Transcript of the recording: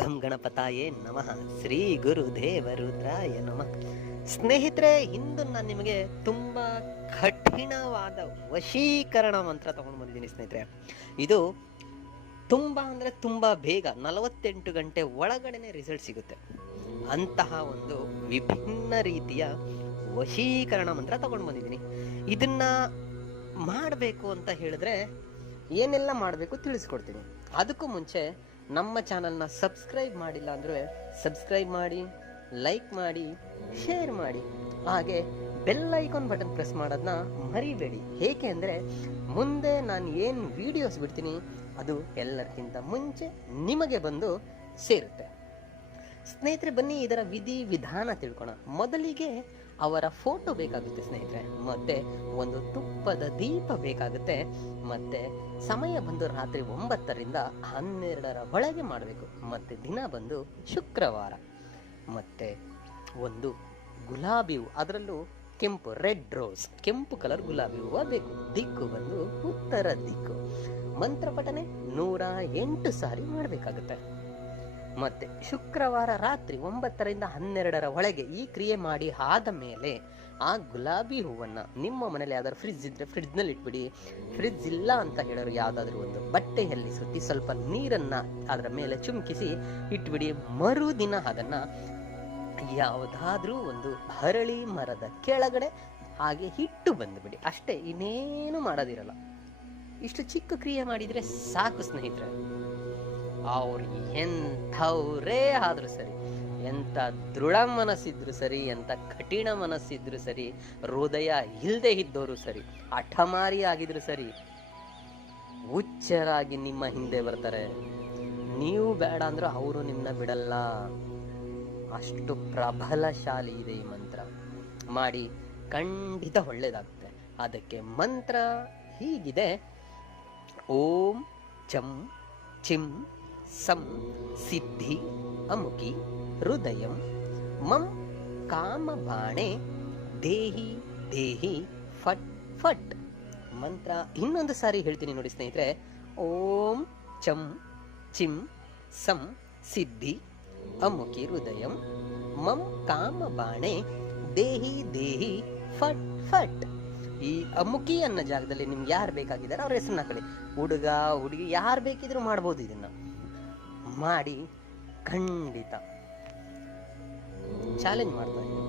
ಘಂ ಗಣಪತಾಯೇ ನಮಃ. ಶ್ರೀ ಗುರುದೇವ ರುದ್ರಾಯ ನಮಃ. ಸ್ನೇಹಿತರೆ, ಇಂದು ನಾನು ನಿಮಗೆ ತುಂಬಾ ಕಠಿಣವಾದ ವಶೀಕರಣ ಮಂತ್ರ ತಗೊಂಡು ಬಂದಿದ್ದೀನಿ ಸ್ನೇಹಿತರೆ. ಇದು ತುಂಬಾ ಅಂದ್ರೆ ತುಂಬಾ ಬೇಗ 48 ಗಂಟೆ ಒಳಗಡೆನೆ ರಿಸಲ್ಟ್ ಸಿಗುತ್ತೆ. ಅಂತಹ ಒಂದು ವಿಭಿನ್ನ ರೀತಿಯ ವಶೀಕರಣ ಮಂತ್ರ ತಗೊಂಡು ಬಂದಿದ್ದೀನಿ. ಇದನ್ನ ಮಾಡಬೇಕು ಅಂತ ಹೇಳಿದ್ರೆ ಏನೆಲ್ಲ ಮಾಡಬೇಕು ತಿಳಿಸ್ಕೊಡ್ತೀನಿ. ಅದಕ್ಕೂ ಮುಂಚೆ ನಮ್ಮ ಚಾನಲ್ನ ಸಬ್ಸ್ಕ್ರೈಬ್ ಮಾಡಿಲ್ಲ ಅಂದರೆ ಸಬ್ಸ್ಕ್ರೈಬ್ ಮಾಡಿ, ಲೈಕ್ ಮಾಡಿ, ಶೇರ್ ಮಾಡಿ, ಹಾಗೆ ಬೆಲ್ ಐಕಾನ್ ಬಟನ್ ಪ್ರೆಸ್ ಮಾಡೋದನ್ನ ಮರಿಬೇಡಿ. ಏಕೆ ಅಂದರೆ ಮುಂದೆ ನಾನು ಏನು ವಿಡಿಯೋಸ್ ಬಿಡ್ತೀನಿ ಅದು ಎಲ್ಲರಿಗಿಂತ ಮುಂಚೆ ನಿಮಗೆ ಬಂದು ಸೇರುತ್ತೆ. ಸ್ನೇಹಿತರೆ, ಬನ್ನಿ ಇದರ ವಿಧಿ ವಿಧಾನ ತಿಳ್ಕೊಣ. ಮೊದಲಿಗೆ ಅವರ ಫೋಟೋ ಬೇಕಾಗುತ್ತೆ ಸ್ನೇಹಿತರೆ, ಮತ್ತೆ ಒಂದು ತುಪ್ಪದ ದೀಪ ಬೇಕಾಗುತ್ತೆ, ಮತ್ತೆ ಸಮಯ ಬಂದು ರಾತ್ರಿ 9ರಿಂದ 12ರ ಒಳಗೆ ಮಾಡಬೇಕು, ಮತ್ತೆ ದಿನ ಬಂದು ಶುಕ್ರವಾರ, ಮತ್ತೆ ಒಂದು ಗುಲಾಬಿ ಹೂವು, ಅದರಲ್ಲೂ ಕೆಂಪು, ರೆಡ್ ರೋಸ್, ಕೆಂಪು ಕಲರ್ ಗುಲಾಬಿ ಹೂವು ಬೇಕು. ದಿಕ್ಕು ಬಂದು ಉತ್ತರ ದಿಕ್ಕು. ಮಂತ್ರ ಪಠನೆ 108 ಸಾರಿ ಮಾಡಬೇಕಾಗುತ್ತೆ. ಮತ್ತೆ ಶುಕ್ರವಾರ ರಾತ್ರಿ 9ರಿಂದ 12ರ ಒಳಗೆ ಈ ಕ್ರಿಯೆ ಮಾಡಿ ಆದ ಮೇಲೆ ಆ ಗುಲಾಬಿ ಹೂವನ್ನ ನಿಮ್ಮ ಮನೇಲಿ ಯಾವ್ದಾದ್ರು ಫ್ರಿಡ್ಜ್ ಇದ್ರೆ ಫ್ರಿಡ್ಜ್ ನಲ್ಲಿ ಇಟ್ಬಿಡಿ. ಫ್ರಿಡ್ಜ್ ಇಲ್ಲ ಅಂತ ಹೇಳೋರು ಯಾವ್ದಾದ್ರು ಒಂದು ಬಟ್ಟೆಯಲ್ಲಿ ಸುತ್ತಿ ಸ್ವಲ್ಪ ನೀರನ್ನ ಅದರ ಮೇಲೆ ಚುಮ್ಕಿಸಿ ಇಟ್ಬಿಡಿ. ಮರುದಿನ ಅದನ್ನ ಯಾವುದಾದ್ರೂ ಒಂದು ಹರಳಿ ಮರದ ಕೆಳಗಡೆ ಹಾಗೆ ಇಟ್ಟು ಬಂದ್ಬಿಡಿ. ಅಷ್ಟೇ, ಇನ್ನೇನು ಮಾಡೋದಿರಲ್ಲ. ಇಷ್ಟು ಚಿಕ್ಕ ಕ್ರಿಯೆ ಮಾಡಿದ್ರೆ ಸಾಕು ಸ್ನೇಹಿತರೆ. ಅವ್ರು ಎಂಥವ್ರೇ ಆದ್ರೂ ಸರಿ, ಎಂಥ ದೃಢ ಮನಸ್ಸಿದ್ರು ಸರಿ, ಎಂಥ ಕಠಿಣ ಮನಸ್ಸಿದ್ರು ಸರಿ, ಹೃದಯ ಇಲ್ಲದೆ ಇದ್ದವರು ಸರಿ, ಹಠಮಾರಿ ಆಗಿದ್ರು ಸರಿ, ಹುಚ್ಚರಾಗಿ ನಿಮ್ಮ ಹಿಂದೆ ಬರ್ತಾರೆ. ನೀವು ಬೇಡ ಅಂದ್ರೂ ಅವರು ನಿಮ್ಮನ್ನ ಬಿಡಲ್ಲ. ಅಷ್ಟು ಪ್ರಬಲಶಾಲಿ ಇದೆ ಈ ಮಂತ್ರ. ಮಾಡಿ, ಖಂಡಿತ ಒಳ್ಳೇದಾಗುತ್ತೆ. ಅದಕ್ಕೆ ಮಂತ್ರ ಹೀಗಿದೆ: ಓಂ ಚಂ ಚಿಂ ಸಂ ಸಿದ್ಧಿ ಅಮುಕಿ ಹೃದಯಂ ಮಂ ಕಾಮಬಾಣೆ ದೇಹಿ ದೇಹಿ ಫಟ್ ಫಟ್. ಮಂತ್ರ ಇನ್ನೊಂದು ಸಾರಿ ಹೇಳ್ತೀನಿ ನೋಡಿ ಸ್ನೇಹಿತರೆ. ಓಂ ಚಂ ಚಿಂ ಸಂ ಸಿದ್ಧಿ ಅಮುಕಿ ಹೃದಯಂ ಮಂ ಕಾಮಬಾಣೆ ದೇಹಿ ದೇಹಿ ಫಟ್ ಫಟ್. ಈ ಅಮುಕಿ ಅನ್ನೋ ಜಾಗದಲ್ಲಿ ನಿಮ್ಗೆ ಯಾರು ಬೇಕಾಗಿದ್ದಾರೆ ಅವ್ರ ಹೆಸರನ್ನ ಹಾಕೊಳ್ಳಿ. ಹುಡುಗ ಹುಡುಗಿ ಯಾರು ಬೇಕಿದ್ರು ಮಾಡ್ಬೋದು. ಇದನ್ನ ಮಾಡಿ ಖಂಡಿತ ಚಾಲೆಂಜ್ ಮಾಡ್ತಾ ಇದ್ದೀನಿ.